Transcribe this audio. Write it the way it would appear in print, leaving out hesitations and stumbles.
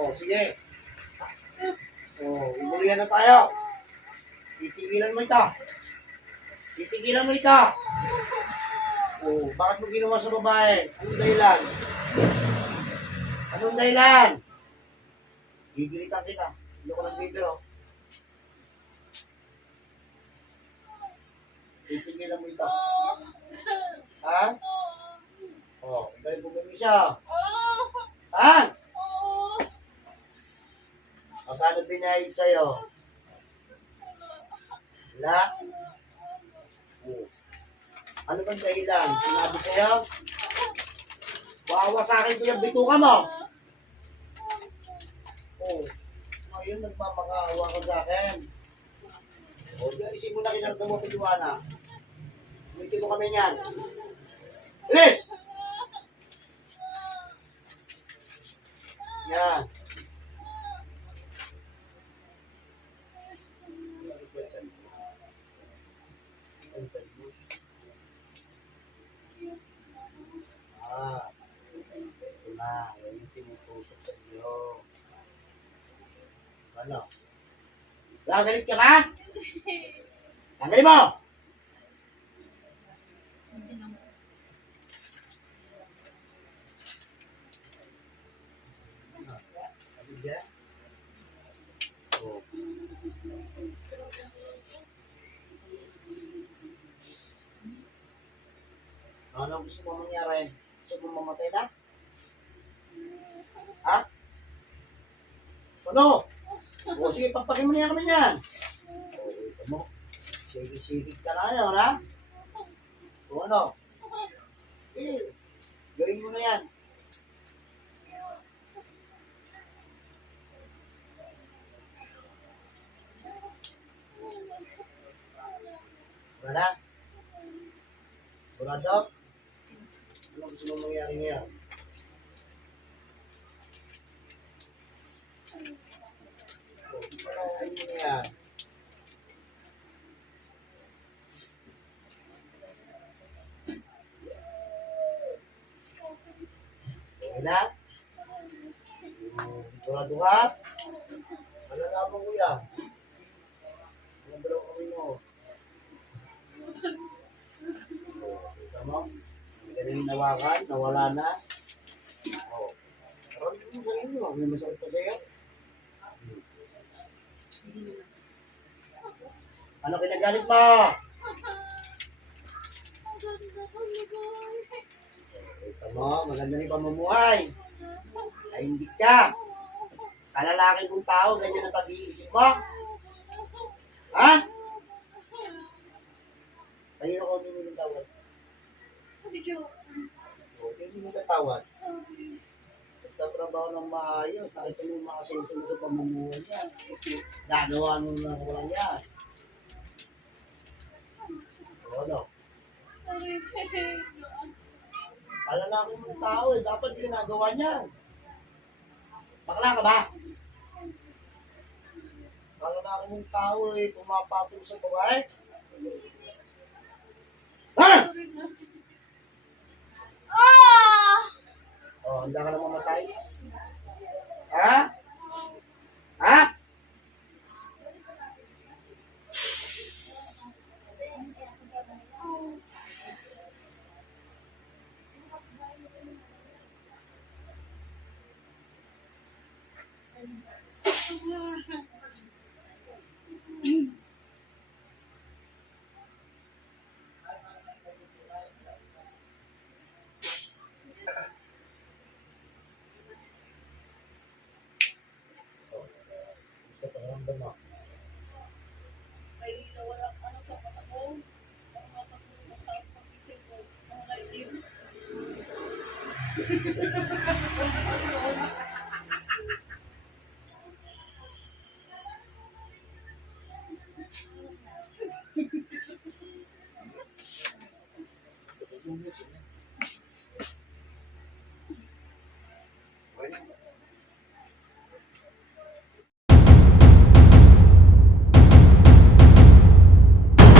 O, sige. O, imulihan na tayo. Titigilan mo ito. Titigilan mo ito. O, bakit mo ginawa sa babae? Anong dahilan? Anong dahilan? Gigilitan kita. Hindi ko nagbibiro. Titigilan mo ito. Ha? O, dahil bumili siya. Ha? Magkano binayad sa'yo? Wala? O. Ano bang dahilan? Sinabi sa'yo? Bawa sa akin ko yung bituka mo. O. Ngayon nagmamakaawa ka sa akin. O, isin mo na kinarga mo piluana. Ulitin mo kami niyan. Bilis! Yan. Ito na. Yan yung tinutusok sa iyo. Ano? Gagalit ka ba? Tanggalin mo! Oh. Ano gusto mo mangyari? Gusto mo mamatay na? Ha? Ano? O sige, pagpakin mo niya kami niyan. O, ito mo. Sige-sige ka na yan, ha? O ano? Eh, gawin mo na yan. Wala? Sigurado? Ano gusto mo mangyari ngayon? Palayain mo na yan. Okay na? Sigurado ka? Malalaman ko yan. Ang dalawa kami mo. Kita mo? Hindi ka na hinawakan, nawala na. O. Parang mo sa inyo, may masakit pa sa'yo. Ano kinagalit mo? Kita mo, maganda rin pamumuhay. Ay hindi ka. Kalalaki kong tao, ganyan ang pag-iisip mo. Ha? Kanino ko hindi mo tawad? Hindi mo tawad. Nagtatrabaho ng maayos. Nakita mo yung mga senso sa pamumuhay niya. Gagawa mo na wala niya. O ano? Kalalaki mong tao eh. Dapat ginagawa niya. Bakla ka ba? Kalalaki mong tao eh. Pumapatong sa babae. Ha? Oh, handa ka na mamatay? Ha? Ha? Gusto ka naman ba mo? May nawala ano sa mata ko. Ang mata ko, ang taas pag-isip ko. Ang light